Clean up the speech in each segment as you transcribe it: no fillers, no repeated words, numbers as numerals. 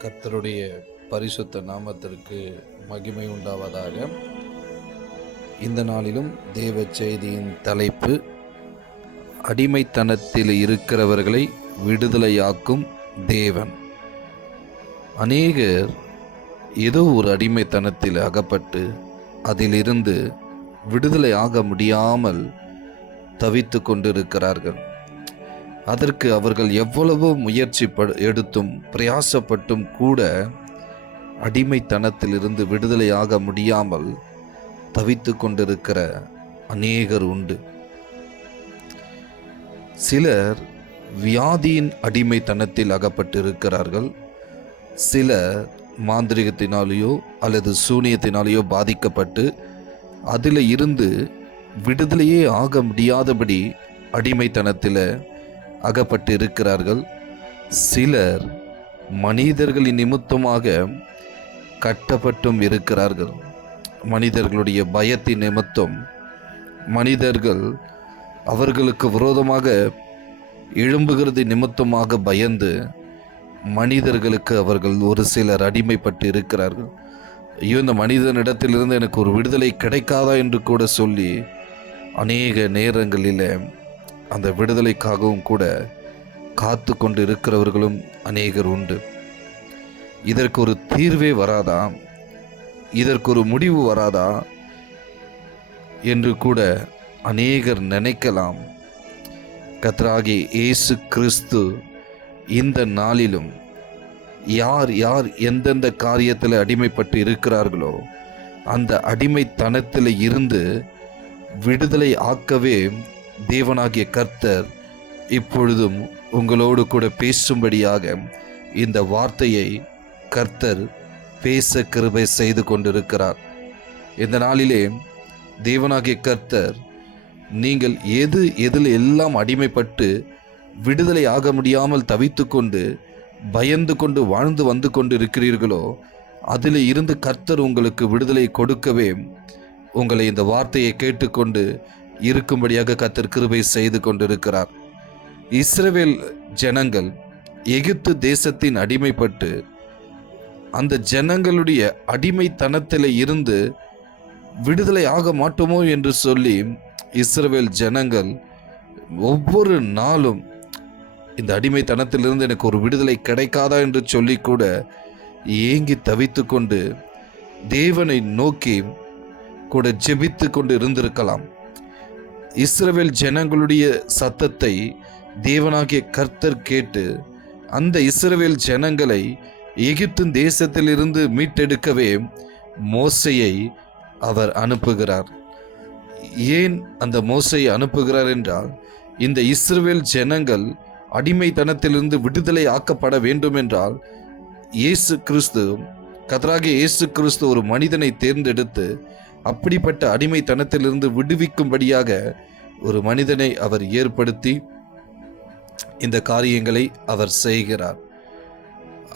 கர்த்தருடைய பரிசுத்த நாமத்திற்கு மகிமை உண்டாவதாக. இந்த நாளிலும் தேவ செய்தியின் தலைப்பு, அடிமைத்தனத்தில் இருக்கிறவர்களை விடுதலையாக்கும் தேவன். அநேகர் ஏதோ ஒரு அடிமைத்தனத்தில் அகப்பட்டு அதிலிருந்து விடுதலை ஆக முடியாமல் தவித்து கொண்டிருக்கிறார்கள். அதற்கு அவர்கள் எவ்வளவோ முயற்சி எடுத்தும் பிரயாசப்பட்டும் கூட அடிமைத்தனத்திலிருந்து விடுதலையாக முடியாமல் தவித்து கொண்டிருக்கிற அநேகர் உண்டு. சிலர் வியாதியின் அடிமைத்தனத்தில் அகப்பட்டிருக்கிறார்கள். சிலர் மாந்திரிகத்தினாலேயோ அல்லது சூனியத்தினாலேயோ பாதிக்கப்பட்டு அதில் இருந்து விடுதலையே ஆக முடியாதபடி அடிமைத்தனத்தில் அகப்பட்டு இருக்கிறார்கள். சிலர் மனிதர்களின் நிமித்தமாக கட்டப்பட்டும் இருக்கிறார்கள். மனிதர்களுடைய பயத்தின் நிமித்தம் மனிதர்கள் அவர்களுக்கு விரோதமாக எழும்புகிறது நிமித்தமாக பயந்து மனிதர்களுக்கு அவர்கள் ஒரு சிலர் அடிமைப்பட்டு இருக்கிறார்கள். ஐயோ, இந்த மனிதனிடத்திலிருந்து எனக்கு ஒரு விடுதலை கிடைக்காதா என்று கூட சொல்லி அநேக நேரங்களில் அந்த விடுதலைக்காகவும் கூட காத்து கொண்டு இருக்கிறவர்களும் அநேகர் உண்டு. இதற்கு ஒரு தீர்வே வராதா, இதற்கு ஒரு முடிவு வராதா என்று கூட அநேகர் நினைக்கலாம். கர்த்தராகிய இயேசு கிறிஸ்து இந்த நாளிலும் யார் யார் எந்தெந்த காரியத்தில் அடிமைப்பட்டு இருக்கிறார்களோ அந்த அடிமைத்தனத்தில் இருந்து விடுதலை ஆக்கவே தேவனாகிய கர்த்தர் இப்பொழுதும் உங்களோடு கூட பேசும்படியாக இந்த வார்த்தையை கர்த்தர் பேச கிருபை செய்து கொண்டிருக்கிறார். இந்த நாளிலே தேவனாகிய கர்த்தர், நீங்கள் எதில் எல்லாம் அடிமைப்பட்டு விடுதலை ஆக முடியாமல் தவித்து கொண்டு பயந்து கொண்டு வாழ்ந்து வந்து கொண்டு இருக்கிறீர்களோ அதில் இருந்து கர்த்தர் உங்களுக்கு விடுதலை கொடுக்கவே உங்களை இந்த வார்த்தையை கேட்டுக்கொண்டு இருக்கும்படியாக கர்த்தர் கிருபை செய்து கொண்டிருக்கிறார். இஸ்ரவேல் ஜனங்கள் எகிப்து தேசத்தின் அடிமைப்பட்டு அந்த ஜனங்களுடைய அடிமைத்தனத்தில் இருந்து விடுதலை ஆக மாட்டோமோ என்று சொல்லி இஸ்ரவேல் ஜனங்கள் ஒவ்வொரு நாளும் இந்த அடிமைத்தனத்திலிருந்து எனக்கு ஒரு விடுதலை கிடைக்காதா என்று சொல்லி கூட ஏங்கி தவித்து கொண்டு தேவனை நோக்கி கூட ஜெபித்து கொண்டு இருந்திருக்கலாம். இஸ்ரவேல் ஜனங்களுடைய சத்தத்தை தேவனாகிய கர்த்தர் கேட்டு அந்த இஸ்ரவேல் ஜனங்களை எகிப்தின் தேசத்திலிருந்து மீட்டெடுக்கவே மோசேயை அவர் அனுப்புகிறார். ஏன் அந்த மோசேயை அனுப்புகிறார் என்றால், இந்த இஸ்ரவேல் ஜனங்கள் அடிமைத்தனத்திலிருந்து விடுதலை ஆக்கப்பட வேண்டும் என்றால் இயேசு கிறிஸ்து, கர்த்தராகிய இயேசு கிறிஸ்து ஒரு மனிதனை தேர்ந்தெடுத்து அப்படிப்பட்ட அடிமைத்தனத்திலிருந்து விடுவிக்கும்படியாக ஒரு மனிதனை அவர் ஏற்படுத்தி இந்த காரியங்களை அவர் செய்கிறார்.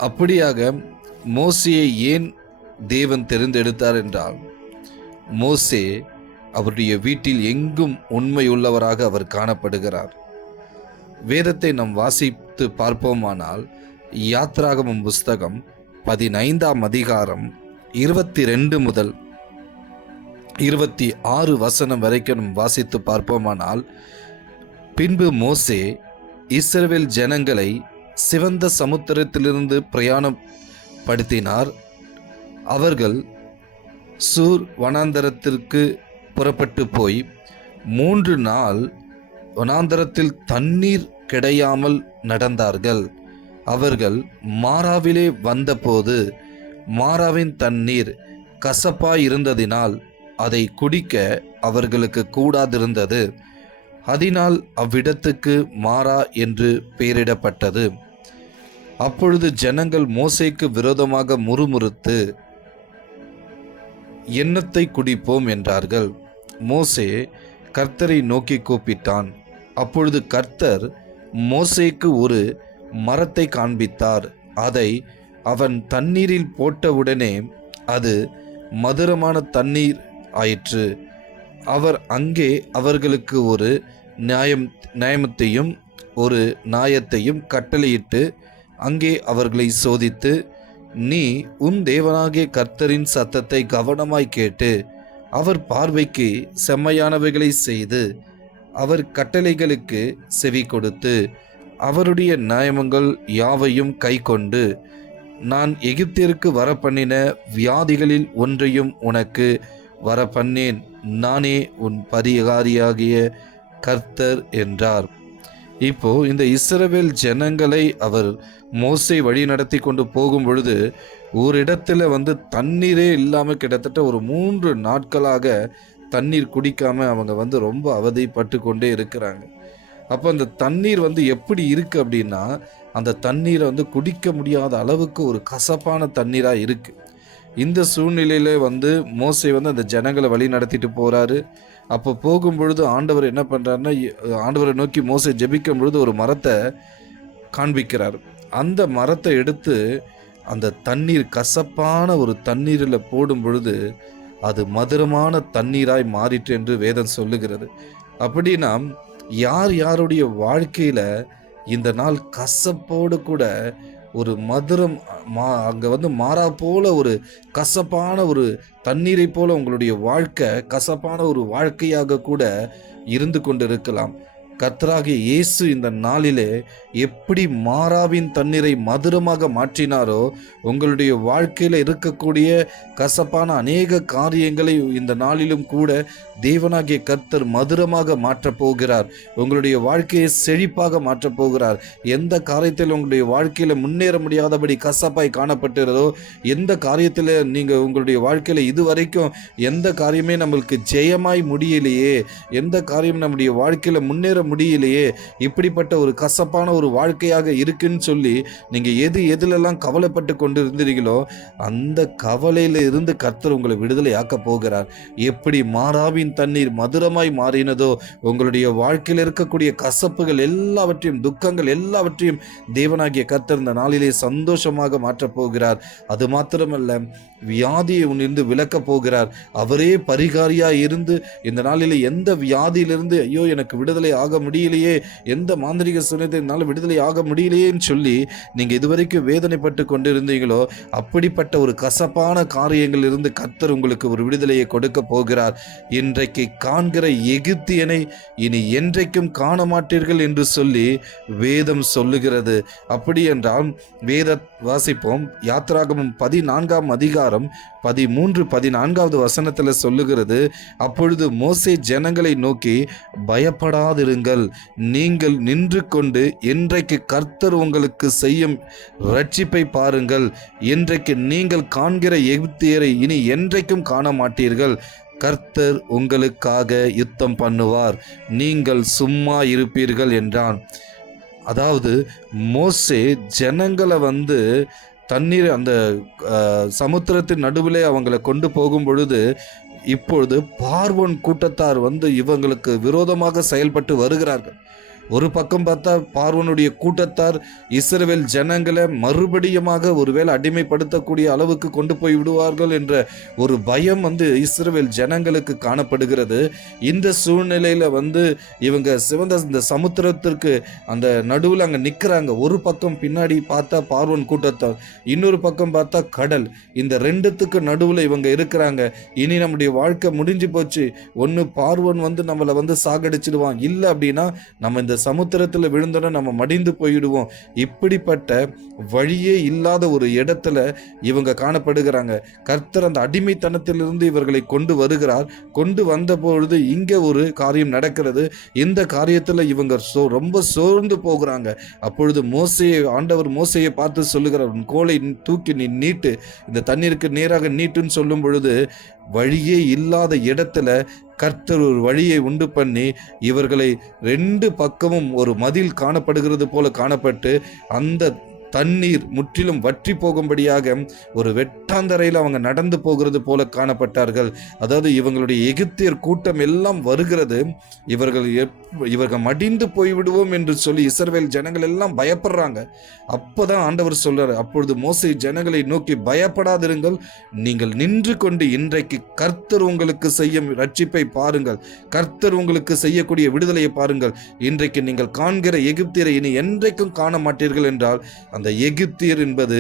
அப்படியாக மோசேயை ஏன் தேவன் தெரிந்தெடுத்தார் என்றால், மோசே அவருடைய வீட்டில் எங்கும் உண்மையுள்ளவராக அவர் காணப்படுகிறார். வேதத்தை நாம் வாசித்து பார்ப்போமானால், யாத்ராகமம் புஸ்தகம் 15ஆம் அதிகாரம் 22 முதல் 26 வசனம் வரைக்கும் நாம் வாசித்து பார்ப்போமானால், பின்பு மோசே இஸ்ரவேல் ஜனங்களை சிவந்த சமுத்திரத்திலிருந்து பிரயாணப்படுத்தினார். அவர்கள் சூர் வனாந்தரத்திற்கு புறப்பட்டு போய் 3 நாள் வனாந்தரத்தில் தண்ணீர் கிடையாமல் நடந்தார்கள். அவர்கள் மாராவிலே வந்தபோது மாராவின் தண்ணீர் கசப்பாயிருந்ததினால் அதை குடிக்க அவர்களுக்கு கூடாதிருந்தது. அதனால் அவ்விடத்துக்கு மாரா என்று பெயரிடப்பட்டது. அப்பொழுது ஜனங்கள் மோசேக்கு விரோதமாக முறுமுறுத்து, எண்ணத்தை குடிப்போம் என்றார்கள். மோசே கர்த்தரை நோக்கி கூப்பிட்டான். அப்பொழுது கர்த்தர் மோசேக்கு ஒரு மரத்தை காண்பித்தார். அதை அவன் தண்ணீரில் போட்டவுடனே அது மதுரமான தண்ணீர் ஆயிற்று. அவர் அங்கே அவர்களுக்கு ஒரு நியாயத்தையும் ஒரு நாயத்தையும் கட்டளையிட்டு அங்கே அவர்களை சோதித்து, நீ உன் தேவனாகிய கர்த்தரின் சத்தத்தை கவனமாய் கேட்டு அவர் பார்வைக்கு செம்மையானவைகளை செய்து அவர் கட்டளைகளுக்கு செவி கொடுத்து அவருடைய நியாயங்கள் யாவையும் கைக்கொண்டு நான் எகிப்திற்கு வரப்பண்ணின வியாதிகளில் ஒன்றையும் உனக்கு வரப்பண்ணேன். நானே உன் பரிகாரியாகிய கர்த்தர் என்றார். இப்போ இந்த இஸ்ரவேல் ஜனங்களை அவர் மோசே வழி நடத்தி கொண்டு போகும் பொழுது ஒரு இடத்துல தண்ணீரே இல்லாமல் கிட்டத்தட்ட ஒரு 3 நாட்களாக தண்ணீர் குடிக்காம அவங்க ரொம்ப அவதிப்பட்டு கொண்டே இருக்கிறாங்க. அப்போ அந்த தண்ணீர் எப்படி இருக்கு அப்படின்னா, அந்த தண்ணீரை குடிக்க முடியாத அளவுக்கு ஒரு கசப்பான தண்ணீராக இருக்கு. இந்த சூழ்நிலையில மோசே அந்த ஜனங்களை வழி நடத்திட்டு போறாரு. அப்போ போகும் பொழுது ஆண்டவர் என்ன பண்றாருன்னா, ஆண்டவரை நோக்கி மோசே ஜெபிக்கும் பொழுது ஒரு மரத்தை காண்பிக்கிறார். அந்த மரத்தை எடுத்து அந்த தண்ணீர் கசப்பான ஒரு தண்ணீரில் போடும் பொழுது அது மதுரமான தண்ணீராய் மாறிற்று என்று வேதம் சொல்லுகிறது. அப்படின்னா யார் யாருடைய வாழ்க்கையில் இந்த நாள் கசப்போடு கூட ஒரு மதுரம் அங்கே மாறா போல ஒரு கசப்பான ஒரு தண்ணீரை போல உங்களுடைய வாழ்க்கை கசப்பான ஒரு வாழ்க்கையாக கூட இருந்து கொண்டு இருக்கலாம். கர்த்தராகிய இயேசு இந்த நாளிலே எப்படி மாறாவின் தண்ணீரை மதுரமாக மாற்றினாரோ, உங்களுடைய வாழ்க்கையில் இருக்கக்கூடிய கசப்பான அநேக காரியங்களை இந்த நாளிலும் கூட தேவனாகிய கர்த்தர் மதுரமாக மாற்றப் போகிறார். உங்களுடைய வாழ்க்கையை செழிப்பாக மாற்றப் போகிறார். எந்த காரியத்தில் உங்களுடைய வாழ்க்கையில் முன்னேற முடியாதபடி கசப்பாய் காணப்பட்டிருந்தோ, எந்த காரியத்தில் நீங்கள் உங்களுடைய வாழ்க்கையில் இதுவரைக்கும் எந்த காரியமே நம்மளுக்கு ஜெயமாய் முடியலையே, எந்த காரியம் நம்முடைய வாழ்க்கையில் முன்னேற முடியலையே, இப்படிப்பட்ட ஒரு கசப்பான ஒரு வாழ்க்கையாக இருக்குன்னு சொல்லி நீங்கள் எதிலெல்லாம் கவலைப்பட்டு கொண்டு இருந்தீர்களோ அந்த கவலையில இருந்து கர்த்தர் உங்களை விடுதலை ஆக்க போகிறார். எப்படி மாறாவின் தண்ணீர் மதுரமாய் மாறினதோ, உங்களுடைய வாழ்க்கையில் இருக்கக்கூடிய கசப்புகள் எல்லாவற்றையும் துக்கங்கள் எல்லாவற்றையும் தேவனாகிய கர்த்தர் இந்த நாளிலே சந்தோஷமாக மாற்றப் போகிறார். அது மாத்திரமல்ல, வியாதியை உன்னிருந்து விலக்கப் போகிறார். அவரே பரிகாரியாக இருந்து இந்த நாளிலே எந்த வியாதியிலிருந்து ஐயோ எனக்கு விடுதலை ஆக முடியலையே, எந்த மாந்திரிக சுனத்தினால விடுதலை ஆக முடியலையேன்னு சொல்லி நீங்கள் இதுவரைக்கும் வேதனைப்பட்டு கொண்டிருந்தீங்களோ அப்படிப்பட்ட ஒரு கசப்பான காரியங்கள் இருந்து கர்த்தர் உங்களுக்கு ஒரு விடுதலையை கொடுக்க போகிறார். இன்றைக்கு காண்கிற எகிப்தியனை இனி என்றைக்கும் காண மாட்டீர்கள் என்று சொல்லி வேதம் சொல்லுகிறது. அப்படி என்றால் வேத வாசிப்போம். யாத்திராகமம் 14ஆம் அதிகாரம் 13-14வது வசனத்தில் சொல்லுகிறது, அப்பொழுது மோசே ஜனங்களை நோக்கி, பயப்படாதிருங்கள், நீங்கள் நின்று கொண்டு இன்றைக்கு கர்த்தர் உங்களுக்கு செய்யும் ரட்சிப்பை பாருங்கள். இன்றைக்கு நீங்கள் காண்கிற எகிப்தியரை இனி என்றைக்கும் காண மாட்டீர்கள். கர்த்தர் உங்களுக்காக யுத்தம் பண்ணுவார், நீங்கள் சும்மா இருப்பீர்கள் என்றான். அதாவது மோசே ஜனங்களை தண்ணீர் அந்த சமுத்திரத்தின் நடுவிலே அவங்களை கொண்டு போகும் பொழுது இப்பொழுது பார்வோன் கூட்டத்தார் இவங்களுக்கு விரோதமாக செயல்பட்டு வருகிறார்கள். ஒரு பக்கம் பார்த்தா பார்வோனுடைய கூட்டத்தார் இஸ்ரவேல் ஜனங்களை மறுபடியுமாக ஒருவேளை அடிமைப்படுத்தக்கூடிய அளவுக்கு கொண்டு போய் விடுவார்கள் என்ற ஒரு பயம் இஸ்ரவேல் ஜனங்களுக்கு காணப்படுகிறது. இந்த சூழ்நிலையில் இவங்க சிவந்த இந்த சமுத்திரத்திற்கு அந்த நடுவில் அங்கே நிற்கிறாங்க. ஒரு பக்கம் பின்னாடி பார்த்தா பார்வோன் கூட்டத்தார், இன்னொரு பக்கம் பார்த்தா கடல். இந்த ரெண்டுத்துக்கு நடுவில் இவங்க இருக்கிறாங்க. இனி நம்முடைய வாழ்க்கை முடிஞ்சு போச்சு, ஒன்று பார்வோன் நம்மளை சாகடிச்சிடுவான், இல்லை அப்படின்னா நம்ம இந்த சமுத்திரத்தில் விழுந்தோன்னா நம்ம மடிந்து போயிடுவோம். இப்படிப்பட்ட வழியே இல்லாத ஒரு இடத்துல இவங்க காணப்படுகிறாங்க. கர்த்தர் அந்த அடிமைத்தனத்திலிருந்து இவர்களை கொண்டு வருகிறார். கொண்டு வந்த பொழுது இங்கே ஒரு காரியம் நடக்கிறது. இந்த காரியத்தில் இவங்க ரொம்ப சோர்ந்து போகிறாங்க. அப்பொழுது ஆண்டவர் மோசையை பார்த்து சொல்லுகிறார், உன் கோலை தூக்கி நீ நீட்டு, இந்த தண்ணீருக்கு நேராக நீட்டுன்னு சொல்லும் பொழுது வழியே இல்லாத இடத்துல கர்த்தர் ஒரு வழியை உண்டு பண்ணி இவர்களை 2 பக்கமும் ஒரு மதில் காணப்படுகிறது போல காணப்பட்டு அந்த தண்ணீர் முற்றிலும் வற்றி போகும்படியாக ஒரு வெட்டாந்தரையில் அவங்க நடந்து போகிறது போல காணப்பட்டார்கள். அதாவது இவங்களுடைய எகிப்தியர் கூட்டம் எல்லாம் வருகிறது. இவர்கள் மடிந்து போய்விடுவோம் என்று சொல்லி இஸ்ரவேல் ஜனங்கள் எல்லாம் பயப்படுறாங்க. அப்போதான் ஆண்டவர் சொல்றாரு, அப்பொழுது மோசே ஜனங்களை நோக்கி, பயப்படாதிருங்கள், நீங்கள் நின்று கொண்டு இன்றைக்கு கர்த்தர் உங்களுக்கு செய்யும் ரட்சிப்பை பாருங்கள், கர்த்தர் உங்களுக்கு செய்யக்கூடிய விடுதலையை பாருங்கள். இன்றைக்கு நீங்கள் காண்கிற எகிப்தியரை இனி என்றைக்கும் காண மாட்டீர்கள் என்றால் அந்த எகிப்தியர் என்பது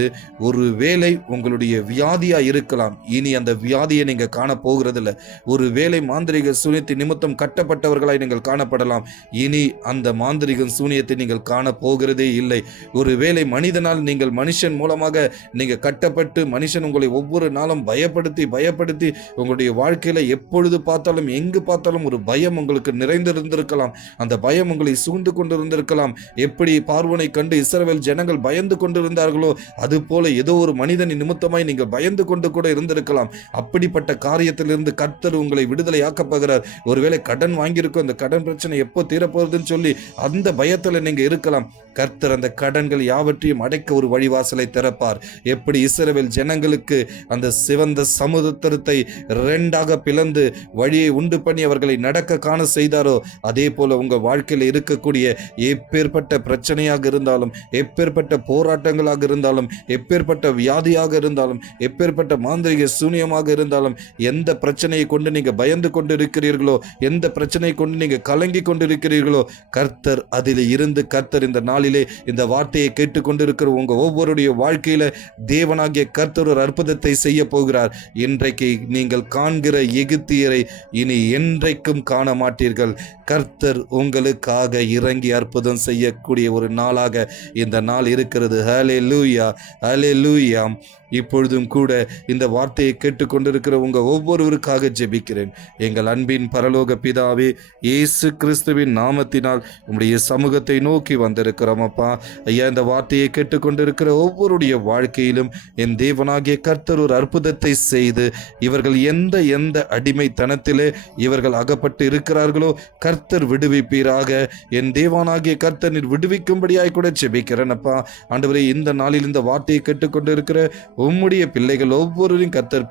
ஒரு வேளை உங்களுடைய வியாதியா இருக்கலாம். இனி அந்த வியாதியை நீங்க காண போகிறதில்ல. ஒரு வேளை மாந்திரிக சூனியத்தை நிமித்தம் கட்டப்பட்டவர்களாய் நீங்கள் காணப்படலாம். இனி அந்த மாந்திரிக சூனியத்தை நீங்கள் காண போகிறதே இல்லை. ஒரு வேளை மனிதனால் நீங்கள் மனுஷன் மூலமாக நீங்க கட்டப்பட்டு மனுஷன் உங்களை ஒவ்வொரு நாளும் பயப்படுத்தி உங்களுடைய வாழ்க்கையில எப்பொழுது பார்த்தாலும் எங்கு பார்த்தாலும் ஒரு பயம் உங்களுக்கு நிறைந்திருந்திருக்கலாம். அந்த பயம் உங்களை சூழ்ந்து கொண்டிருந்திருக்கலாம். எப்படி பார்வோனை கண்டு இஸ்ரவேல் ஜனங்கள் பயந்து கொண்டிருந்தார்களோ அது போல ஏதோ ஒரு மனிதனின் நிமித்தமாய் நீங்கள் பயந்து கொண்டு கூட இருந்திருக்கலாம். அப்படிப்பட்ட காரியத்திலிருந்து கர்த்தர் உங்களை விடுதலை ஆக்கப் போகிறார். ஒருவேளை கடன் வாங்கியிருக்கும், அந்த கடன் பிரச்சனை எப்போ தீரப்போகுதுன்னு சொல்லி அந்த பயத்தில் நீங்க இருக்கலாம். கர்த்தர் அந்த கடன்கள் யாவற்றையும் அடைக்க ஒரு வழிவாசலை திறப்பார். எப்படி இஸ்ரவேல் ஜனங்களுக்கு அந்த சிவந்த சமுத்திரத்தை இரண்டாக பிளந்து வழியை உண்டு பண்ணி அவர்களை நடக்க காண செய்தாரோ அதே போல உங்க வாழ்க்கையில் இருக்கக்கூடிய எப்பேற்பட்ட பிரச்சனையாக இருந்தாலும், எப்பேற்பட்ட போராட்டங்களாக இருந்தாலும், எப்பேற்பட்ட வியாதியாக இருந்தாலும், எப்பேற்பட்ட மாந்திரிக சூனியமாக இருந்தாலும், எந்த பிரச்சனையை கொண்டு நீங்க பயந்து கொண்டு இருக்கிறீர்களோ, எந்த பிரச்சனையை கொண்டு நீங்க கலங்கி கொண்டு இருக்கிறீர்களோ, கர்த்தர் அதில் இருந்து கர்த்தர் இந்த நாளிலே இந்த வார்த்தையை கேட்டுக்கொண்டிருக்கிற உங்க ஒவ்வொருடைய வாழ்க்கையில தேவனாகிய கர்த்தர் ஒரு அற்புதத்தை செய்ய போகிறார். இன்றைக்கு நீங்கள் காண்கிற எகிப்தியரை இனி என்றைக்கும் காண மாட்டீர்கள். கர்த்தர் உங்களுக்காக இறங்கி அற்புதம் செய்யக்கூடிய ஒரு நாளாக இந்த நாள் இருக்கிறது. ஹல்லேலூயா, ஹல்லேலூயா. இப்பொழுதும் கூட இந்த வார்த்தையை கேட்டுக்கொண்டிருக்கிற உங்க ஒவ்வொருவருக்காக ஜெபிக்கிறேன். எங்கள் அன்பின் பரலோக பிதாவே, இயேசு கிறிஸ்துவின் நாமத்தினால் உம்முடைய சமூகத்தை நோக்கி வந்திருக்கிறோம் அப்பா. ஐயா, இந்த வார்த்தையை கேட்டுக்கொண்டிருக்கிற ஒவ்வொருடைய வாழ்க்கையிலும் என் தேவனாகிய கர்த்தர் ஒரு அற்புதத்தை செய்து இவர்கள் எந்த அடிமைத்தனத்திலே இவர்கள் அகப்பட்டு இருக்கிறார்களோ கர்த்தர் விடுவிப்பீராக. என் தேவனாகிய கர்த்தர் நீர் விடுவிக்கும்படியாய் கூட ஜெபிக்கிறேன் அப்பா. ஆண்டவரே, இந்த நாளில் இந்த வார்த்தையை கேட்டுக்கொண்டிருக்கிற உம்முடைய பிள்ளைகள் ஒவ்வொருவரையும் கர்த்தர்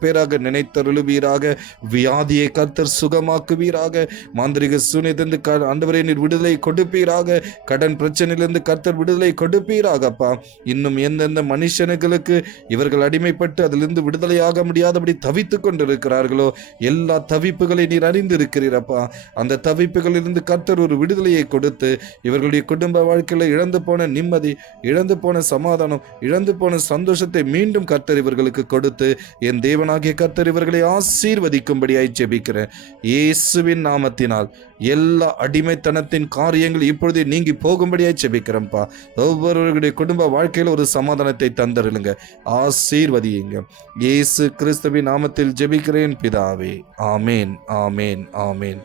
பேராக நினைத்தருளுவீராக. வியாதியை கர்த்தர் சுகமாக்குவீராக. மாந்திரிக சூனியத்திலிருந்து ஆண்டவரே நீர் விடுதலை கொடுப்பீராக. கடன் பிரச்சனையிலிருந்து கர்த்தர் விடுதலை கொடுப்பீராக அப்பா. இன்னும் எந்தெந்த மனுஷனுக்கு இவர்கள் அடிமைப்பட்டு அதிலிருந்து விடுதலையாக முடியாதபடி தவித்துக் கொண்டிருக்கிறார்களோ எல்லா தவிப்புகளை நீர் அறிந்திருக்கிறீரப்பா. அந்த தவிப்புகளிலிருந்து கர்த்தர் ஒரு விடுதலையை கொடுத்து இவர்களுடைய குடும்ப வாழ்க்கையில இழந்து போன நிம்மதி, இழந்து போன சமாதானம், இழந்து போன சந்தோஷத்தை மீண்டும் கர்த்தர் இவர்களுக்கு கொடுத்து என் தேவனாகிய கர்த்தர் இவர்களை ஆசீர்வதிக்கும்படியாய் ஜெபிக்கிறேன். இயேசுவின் நாமத்தினால் எல்லா அடிமைத்தனத்தின் காரியங்கள் இப்பொழுதே நீங்கி போகும்படியாய் ஜெபிக்கிறேன்ப்பா. ஒவ்வொருவருடைய குடும்ப வாழ்க்கையில் ஒரு சமாதானத்தை தந்தருளுங்க, ஆசீர்வதியுங்க. இயேசு கிறிஸ்துவின் நாமத்தில் ஜெபிக்கிறேன் பிதாவே. ஆமேன், ஆமேன், ஆமேன்.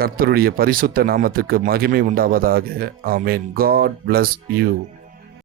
கர்த்தருடைய பரிசுத்த நாமத்துக்கு மகிமை உண்டாவதாக. ஆமேன். God bless you.